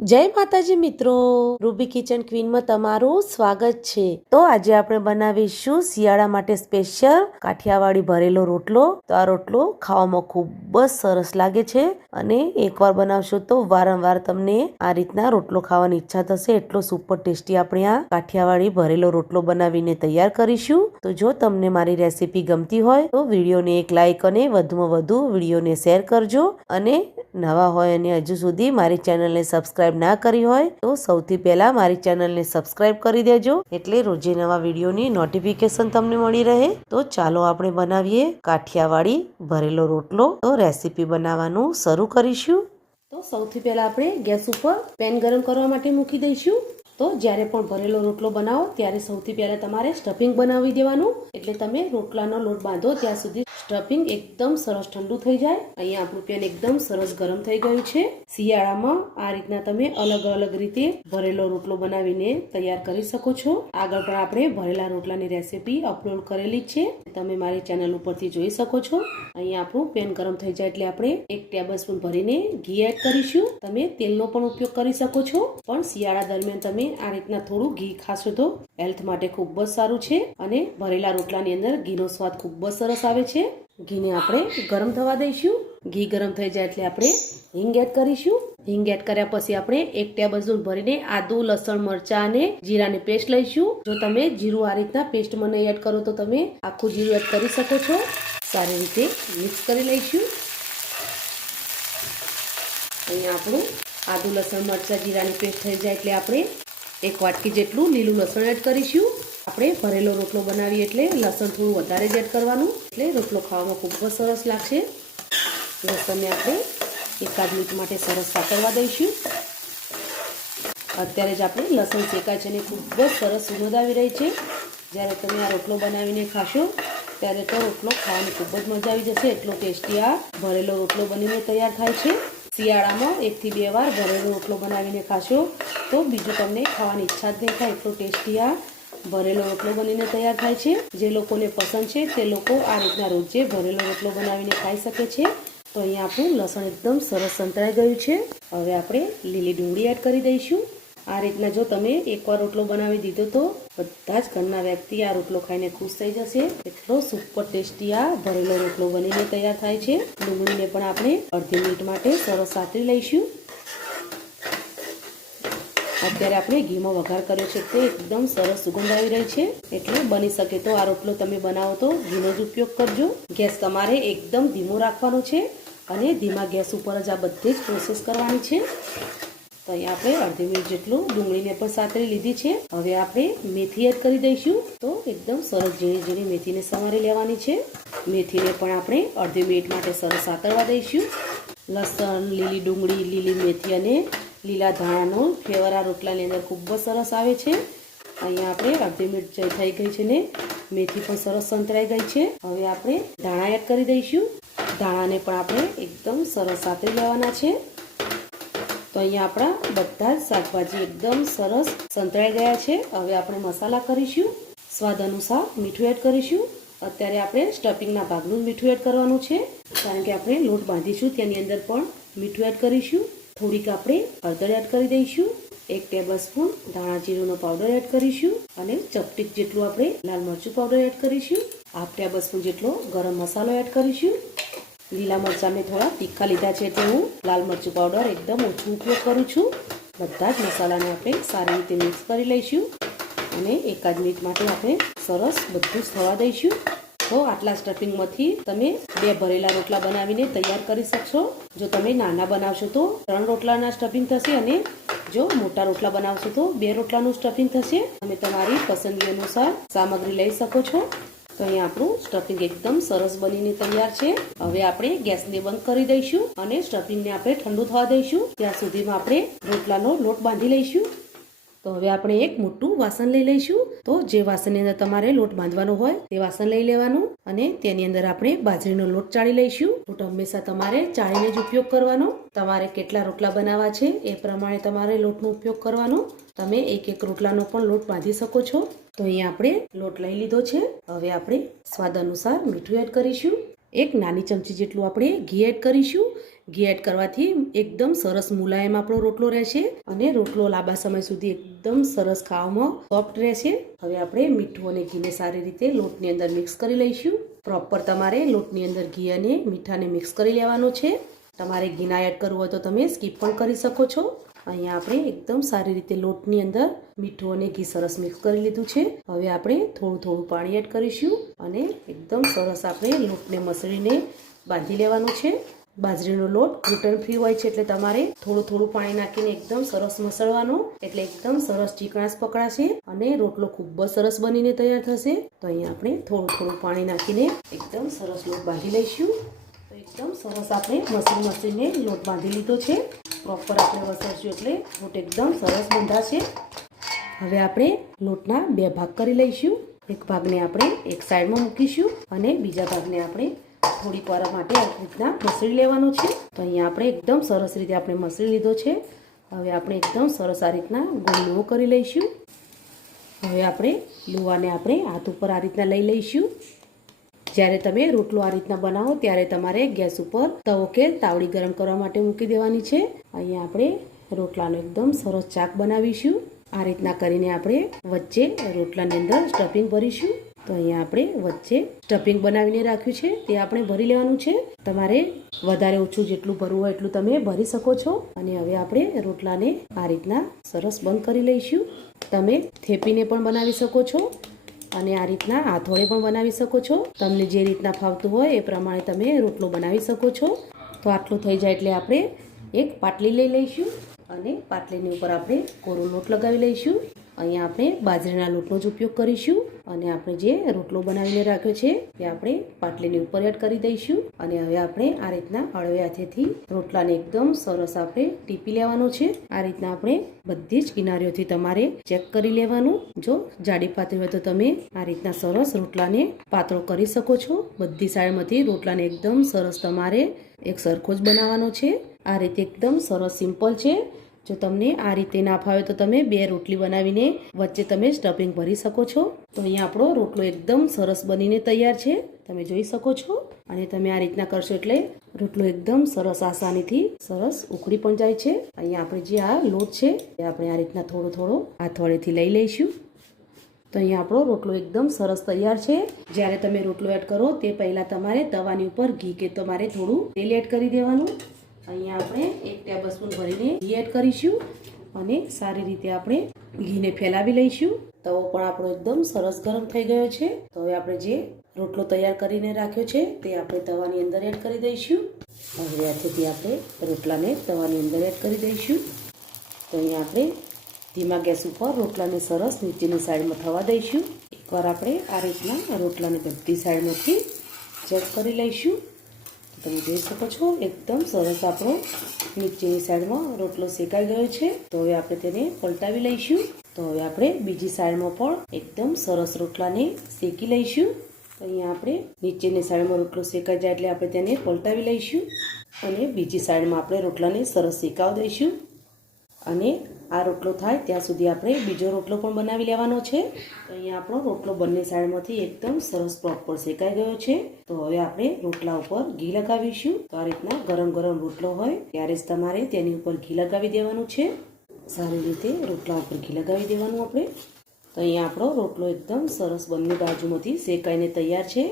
જય માતાજી મિત્રો, રૂબી કિચન ક્વીનમાં તમારું સ્વાગત છે. તો આજે આપણે બનાવીશું શિયાળા માટે સ્પેશિયલ કાઠિયાવાડી ભરેલો રોટલો. તો આ રોટલો ખાવામાં ખૂબ જ સરસ લાગે છે અને એકવાર બનાવશો તો વારંવાર તમને આ રીતના રોટલો ખાવાની ઈચ્છા થશે. એટલો સુપર ટેસ્ટી આપણે આ કાઠિયાવાડી ભરેલો રોટલો બનાવીને તૈયાર કરીશું. તો જો તમને મારી રેસીપી ગમતી હોય તો વિડીયોને એક લાઇક અને વધુમાં વધુ વિડીયોને શેર કરજો અને નવા હોય અને હજુ સુધી મારી ચેનલને સબસ્ક્રાઇબ ના કરી હોય, તો સૌથી પહેલાં મારી ચેનલને સબસ્ક્રાઇબ કરી દેજો. એટલે રોજે નવા વિડીયોની નોટિફિકેશન તમને મળી રહે. તો ચાલો આપણે બનાવીએ કાઠિયાવાડી ભરેલો રોટલો. તો રેસીપી બનાવવાનું શરૂ કરીશું. તો સૌથી પહેલાં આપણે ગેસ ઉપર પેન ગરમ કરવા માટે મૂકી દઈશું. તો જ્યારે પણ ભરેલો રોટલો બનાવો, ત્યારે સૌથી પહેલા તમારે સ્ટફિંગ બનાવી દેવાનું. એટલે તમે રોટલાનો લોટ બાંધો, ત્યાં સુધી સ્ટફિંગ એકદમ સરસ ઠંડુ થઈ જાય. અહીંયા આપણું પેન એકદમ સરસ ગરમ થઈ ગયું છે. શિયાળામાં આ રીતના તમે અલગ અલગ રીતે ભરેલો રોટલો બનાવીને તૈયાર કરી શકો છો. આગળ પણ આપણે ભરેલા રોટલાની રેસીપી અપલોડ કરેલી છે. તમે મારી ચેનલ ઉપરથી જોઈ શકો છો. અહીંયા આપણું પેન ગરમ થઈ જાય એટલે આપણે એક ટેબલ સ્પૂન ભરીને ઘી એડ કરીશું. તમે તેલનો પણ ઉપયોગ કરી શકો છો. પણ શિયાળા દરમિયાન તમે આ રીતના થોડું ઘી ખાશો તો હેલ્થ માટે ખૂબ જ સારું છે અને ભરેલા રોટલાની અંદર ઘીનો સ્વાદ ખૂબ જ સરસ આવે છે. ઘીને આપણે ગરમ થવા દઈશું. ઘી ગરમ થઈ જાય એટલે આપણે હિંગ એડ કરીશું. હિંગ એડ કર્યા પછી આપણે એક ટેબલ સ્પૂન ભરીને આદુ, લસણ, મરચા અને જીરાની પેસ્ટ લઈશું. જો તમે જીરું આ રીતના પેસ્ટ મને એડ કરો તો તમે આખું જીરું એડ કરી શકો છો. સારી રીતે મિક્સ કરી લઈશું. અહીંયા આપણું આદુ, લસણ, મરચા, જીરાની પેસ્ટ થઈ જાય એટલે આપણે એક વાટકી જેટલું લીલું લસણ એડ કરીશું. આપણે ભરેલો રોટલો બનાવીએ એટલે લસણ થોડું વધારે જ એડ કરવાનું. એટલે રોટલો ખાવામાં ખૂબ જ સરસ લાગશે. લસણને આપણે એકાદ મિનિટ માટે સરસ સાકરવા દઈશું. અત્યારે જ આપણે લસણ શેકાય છે અને ખૂબ જ સરસ સુગંધ આવી રહી છે. જ્યારે તમે આ રોટલો બનાવીને ખાશો, ત્યારે તો રોટલો ખાવાની ખૂબ જ મજા આવી જશે. એટલો ટેસ્ટી આ ભરેલો રોટલો બનીને તૈયાર થાય છે. શિયાળામાં એકથી બે વાર ભરેલો રોટલો બનાવીને ખાશો તો બીજું તમને ખાવાની ઈચ્છા જ નહીં થાય. એટલો ટેસ્ટી આ ભરેલો રોટલો બનીને તૈયાર થાય છે. જે લોકોને પસંદ છે તે લોકો આ રીતના રોજે ભરેલો રોટલો બનાવીને ખાઈ શકે છે. તો અહીંયા આપણું લસણ એકદમ સરસ સંતળાઈ ગયું છે. હવે આપણે લીલી ડુંગળી એડ કરી દઈશું. આ રીતના જો તમે એકવાર રોટલો બનાવી દીધો તો બધા જ ઘરના વ્યક્તિ આ રોટલો ખાઈને ખુશ થઈ જશે. એટલો સુપર ટેસ્ટી આ ભરેલો રોટલો બનીને તૈયાર થાય છે. ડુંગળીને પણ આપણે અડધી મિનિટ માટે સરસ સાતરી લઈશું. અત્યારે આપણે ઘીમાં વઘાર કર્યો છે તે એકદમ સરસ સુગંધ આવી રહી છે. એટલે બની શકે તો આ રોટલો તમે બનાવો તો ઘીનો જ ઉપયોગ કરજો. ગેસ તમારે એકદમ ધીમો રાખવાનો છે અને ધીમા ગેસ ઉપર જ આ બધી જ પ્રોસેસ કરવાની છે. તો અહીંયા આપણે અડધી મિનિટ જેટલું ડુંગળીને પણ સાતરી લીધી છે. હવે આપણે મેથી એડ કરી દઈશું. તો એકદમ સરસ ઝીણી ઝીણી મેથીને સમારી લેવાની છે. મેથીને પણ આપણે અડધી મિનિટ માટે સરસ સાતરવા દઈશું. લસણ, લીલી ડુંગળી, લીલી મેથી અને લીલા ધાણાનો ફ્લેવર આ રોટલાની અંદર ખૂબ જ સરસ આવે છે. અહીંયા આપણે અડધી મિનિટ થઈ ગઈ છે ને, મેથી પણ સરસ સંતરાઈ ગઈ છે. હવે આપણે ધાણા એડ કરી દઈશું. ધાણાને પણ આપણે એકદમ સરસ સાતરી લેવાના છે. તો અહીંયા આપણા બધા જ શાકભાજી એકદમ સરસ સંતળાઈ ગયા છે. હવે આપણે મસાલા કરીશું. સ્વાદ અનુસાર મીઠું એડ કરીશું. અત્યારે આપણે સ્ટફિંગના ભાગનું મીઠું એડ કરવાનું છે. કારણ કે આપણે લોટ બાંધીશું, તેની અંદર પણ મીઠું એડ કરીશું. થોડીક આપણે હળદર એડ કરી દઈશું. એક ટેબલ સ્પૂન ધાણા જીરુંનો પાવડર એડ કરીશું અને ચપટીક જેટલું આપણે લાલ મરચું પાવડર એડ કરીશું. હાફ ટેબલ સ્પૂન જેટલો ગરમ મસાલો એડ કરીશું. લીલા મરચાં મેં થોડા તીખા લીધા છે એટલે હું લાલ મરચું પાવડર એકદમ ઓછું ઉપયોગ કરું છું. બધા જ મસાલાને આપણે સારી રીતે મિક્સ કરી લઈશું અને એકાદ મિનિટ માટે આપણે સરસ બધું જ થવા દઈશું. તો આટલા સ્ટફિંગમાંથી તમે બે ભરેલા રોટલા બનાવીને તૈયાર કરી શકશો. જો તમે નાના બનાવશો તો ત્રણ રોટલાના સ્ટફિંગ થશે અને જો મોટા રોટલા બનાવશો તો બે રોટલાનું સ્ટફિંગ થશે. તમે તમારી પસંદગી અનુસાર સામગ્રી લઈ શકો છો. તો અહીંયા આપણું સ્ટફિંગ એકદમ સરસ બનીને તૈયાર છે. હવે આપણે ગેસને બંધ કરી દઈશું અને સ્ટફિંગને આપણે ઠંડુ થવા દઈશું. ત્યાં સુધીમાં આપણે રોટલાનો લોટ બાંધી લઈશું. તો હવે આપણે એક મોટું વાસણ લઈ લઈશું. તો જે વાસણની અંદર તમારે લોટ બાંધવાનો હોય તે વાસણ લઈ લેવાનું અને તેની અંદર આપણે બાજરીનો લોટ ચાળી લઈશું. લોટ હંમેશા તમારે ચાળીને જ ઉપયોગ કરવાનો. તમારે કેટલા રોટલા બનાવવા છે એ પ્રમાણે તમારે લોટનો ઉપયોગ કરવાનો. તમે એક એક રોટલાનો પણ લોટ બાંધી શકો છો. તો અહીંયા આપણે લોટ લઈ લીધો છે. હવે આપણે સ્વાદ અનુસાર મીઠું એડ કરીશું. એક નાની ચમચી જેટલું આપણે ઘી એડ કરીશું. ઘી એડ કરવાથી એકદમ સરસ મુલાયમ આપણો રોટલો રહેશે અને રોટલો લાંબા સમય સુધી એકદમ સરસ ખાવામાં સોફ્ટ રહેશે. હવે આપણે મીઠું અને ઘીને સારી રીતે લોટની અંદર મિક્સ કરી લઈશું. પ્રોપર તમારે લોટની અંદર ઘી અને મીઠાને મિક્સ કરી લેવાનું છે. તમારે ઘીના એડ કરવું હોય તો તમે સ્કીપ પણ કરી શકો છો. અહીંયા આપણે એકદમ સારી રીતે લોટની અંદર મીઠું અને ઘી સરસ મિક્સ કરી લીધું છે. હવે આપણે થોડું થોડું પાણી એડ કરીશું અને એકદમ સરસ આપણે લોટને મસળીને બાંધી લેવાનું છે. બાજરીનો લોટ ગ્લુટન ફ્રી હોય છે એટલે તમારે થોડું થોડું પાણી નાખીને એકદમ સરસ મસળવાનો, એટલે એકદમ સરસ ચીકણાશ પકડાશે અને રોટલો ખૂબ જ સરસ બનીને તૈયાર થશે. તો અહીંયા આપણે થોડું થોડું પાણી નાખીને એકદમ સરસ લોટ બાંધી લઈશું. તો એકદમ સરસ આપણે મસળી મસળીને લોટ બાંધી લીધો છે. પ્રોપર આપણે વસાવશું એટલે લોટ એકદમ સરસ બંધાશે હવે આપણે લોટના બે ભાગ કરી લઈશું. એક ભાગને આપણે એક સાઈડમાં મૂકીશું અને બીજા ભાગને આપણે થોડીક વાર માટે આ રીતના મસળી લેવાનું છે. તો અહીંયા આપણે એકદમ સરસ રીતે આપણે મસળી લીધો છે. હવે આપણે એકદમ સરસ આ રીતના ગોળ કરી લઈશું. હવે આપણે લુવાને આપણે હાથ ઉપર આ રીતના લઈ લઈશું. જ્યારે તમે રોટલો આ રીતના બનાવો ત્યારે તમારે ગેસ ઉપર તવો કે તાવડી ગરમ કરવા માટે મૂકી દેવાની છે. અહીંયા આપણે રોટલાનો એકદમ સરસ ચાક બનાવીશું. આ રીતના કરીને આપણે વચ્ચે રોટલાની અંદર સ્ટફિંગ ભરીશું. તો અહીંયા આપણે વચ્ચે સ્ટફિંગ બનાવીને રાખ્યું છે. તે આપણે ભરી લેવાનું છે. તમારે વધારે ઓછું જેટલું ભરવું હોય એટલું તમે ભરી શકો છો. અને હવે આપણે રોટલાને આ રીતના સરસ બંધ કરી લઈશું. તમે થેપીને પણ બનાવી શકો છો. અને આ રીતના હાથોડે પણ બનાવી શકો છો. તમને જે રીતના ફાવતું હોય એ પ્રમાણે તમે રોટલો બનાવી શકો છો. તો આટલું થઈ જાય એટલે આપણે એક પાટલી લઈ લઈશું અને પાટલીની ઉપર આપણે કોરો લોટ લગાવી લઈશું. અહીંયા આપણે બાજરીના લોટનો જ ઉપયોગ કરીશું. અને આપણે જે રોટલો બનાવીને રાખ્યો છે તે આપણે પાટલીની ઉપર એડ કરી દઈશું. અને હવે આપણે આ રીતના હળવે હાથેથી રોટલાને એકદમ સરસ આપણે ટીપી લેવાનો છે. આ રીતના આપણે બધી જ કિનારીઓથી તમારે ચેક કરી લેવાનું. જો જાડી પાતળી હોય તો તમે આ રીતના સરસ રોટલાને પાતળો કરી શકો છો. બધી સાઈડમાંથી રોટલાને એકદમ સરસ તમારે એક સરખો જ બનાવવાનો છે. આ રીતે એકદમ સરસ સિમ્પલ છે. જો તમને આ રીતે ના ફાવે તો તમે બે રોટલી બનાવીને વચ્ચે તમે સ્ટફિંગ ભરી શકો છો. તો અહીંયા આપણો રોટલો એકદમ સરસ બનીને તૈયાર છે. તમે જોઈ શકો છો. અને તમે આ રીતના કરશો એટલે રોટલો એકદમ સરસ આસાનીથી સરસ ઉખડી પણ જાય છે. અહીંયા આપણે જે આ લોટ છે એ આપણે આ રીતના થોડો થોડો હાથવાળેથી લઈ લઈશું. તો અહીંયા આપણો રોટલો એકદમ સરસ તૈયાર છે. જ્યારે તમે રોટલો એડ કરો તે પહેલાં તમારે તવાની ઉપર ઘી કે તમારે થોડું તેલ એડ કરી દેવાનું. અહીંયા આપણે એક ટેબલ ભરીને ઘી એડ કરીશું અને સારી રીતે આપણે ઘીને ફેલાવી લઈશું. તવો પણ આપણો એકદમ સરસ ગરમ થઈ ગયો છે. તો હવે આપણે જે રોટલો તૈયાર કરીને રાખ્યો છે તે આપણે તવાની અંદર એડ કરી દઈશું. હવે હાથેથી આપણે રોટલાને તવાની અંદર એડ કરી દઈશું. તો અહીંયા આપણે ધીમા ગેસ ઉપર રોટલાને સરસ નીચેની સાઈડમાં થવા દઈશું. એકવાર આપણે આ રીતના રોટલાને બધી સાઈડમાંથી ચેક કરી લઈશું. તમે જોઈ શકો છો, એકદમ સરસ આપણો નીચેની સાઈડમાં રોટલો શેકાઈ ગયો છે. તો હવે આપણે તેને પલટાવી લઈશું. તો હવે આપણે બીજી સાઈડમાં પણ એકદમ સરસ રોટલાને શેકી લઈશું. અહીંયા આપણે નીચેની સાઈડમાં રોટલો શેકાઈ જાય એટલે આપણે તેને પલટાવી લઈશું. અને બીજી સાઈડમાં આપણે રોટલાને સરસ શેકાવી દઈશું. અને આ રોટલો થાય, ત્યાં સુધી આપણે બીજો રોટલો પણ બનાવી લેવાનો છે. તો અહીંયા આપણો રોટલો બંને સાઈડમાંથી એકદમ સરસ પ્રોપર શેકાઈ ગયો છે. તો હવે આપણે રોટલા ઉપર ઘી લગાવીશું. તો આ રીતના ગરમ ગરમ રોટલો હોય, ત્યારે જ તમારે તેની ઉપર ઘી લગાવી દેવાનું છે. સારી રીતે રોટલા ઉપર ઘી લગાવી દેવાનું આપણે. તો અહીંયા આપણો રોટલો એકદમ સરસ બંને બાજુમાંથી શેકાઈને તૈયાર છે.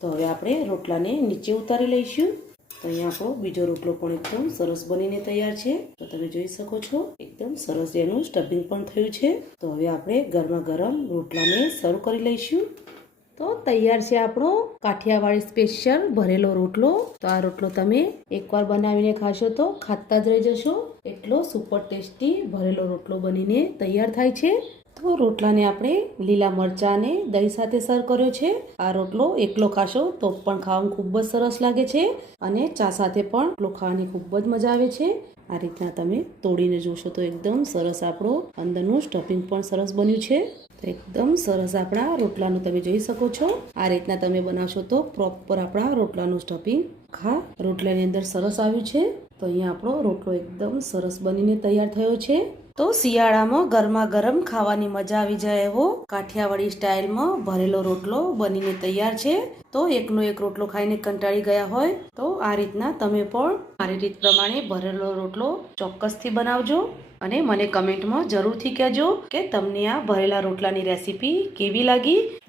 તો હવે આપણે રોટલાને નીચે ઉતારી લઈશું. તો અહીંયા આપણો બીજો રોટલો પણ એકદમ સરસ બનીને તૈયાર છે. તો તમે જોઈ શકો છો, એકદમ સરસ એનું સ્ટફિંગ પણ થયું છે. તો હવે આપણે ગરમા ગરમ રોટલાને સર્વ કરી લઈશું. તો તૈયાર છે આપણો કાઠિયાવાડી સ્પેશિયલ ભરેલો રોટલો. તો આ રોટલો તમે એકવાર બનાવીને ખાશો તો ખાતા જ રહી જશો. એટલો સુપર ટેસ્ટી ભરેલો રોટલો બનીને તૈયાર થાય છે. તો રોટલાને આપણે લીલા મરચાં અને દહીં સાથે સર્વ કર્યો છે. આ રોટલો એકલો ખાશો તો પણ ખાવાનું ખૂબ જ સરસ લાગે છે અને ચા સાથે પણ રોટલો ખાવાની ખૂબ જ મજા આવે છે. આ રીતના તમે તોડીને જોશો તો એકદમ સરસ આપણો અંદરનું સ્ટફિંગ પણ સરસ બન્યું છે. તો એકદમ સરસ આપણા રોટલાનું તમે જોઈ શકો છો. આ રીતના તમે બનાવશો તો પ્રોપર આપણા રોટલાનું સ્ટફિંગ ખા રોટલાની અંદર સરસ આવ્યું છે. તો અહીંયા આપણો રોટલો એકદમ સરસ બનીને તૈયાર થયો છે. તો શિયાળામાં ગરમા ગરમ ખાવાની મજા આવી જાય એવો કાઠિયાવાડી સ્ટાઇલમાં ભરેલો રોટલો બનીને તૈયાર છે. તો એકનો એક રોટલો ખાઈને કંટાળી ગયા હોય તો આ રીતના તમે પણ મારી રીત પ્રમાણે ભરેલો રોટલો ચોક્કસથી બનાવજો અને મને કમેન્ટમાં જરૂરથી કહેજો કે તમને આ ભરેલા રોટલાની રેસીપી કેવી લાગી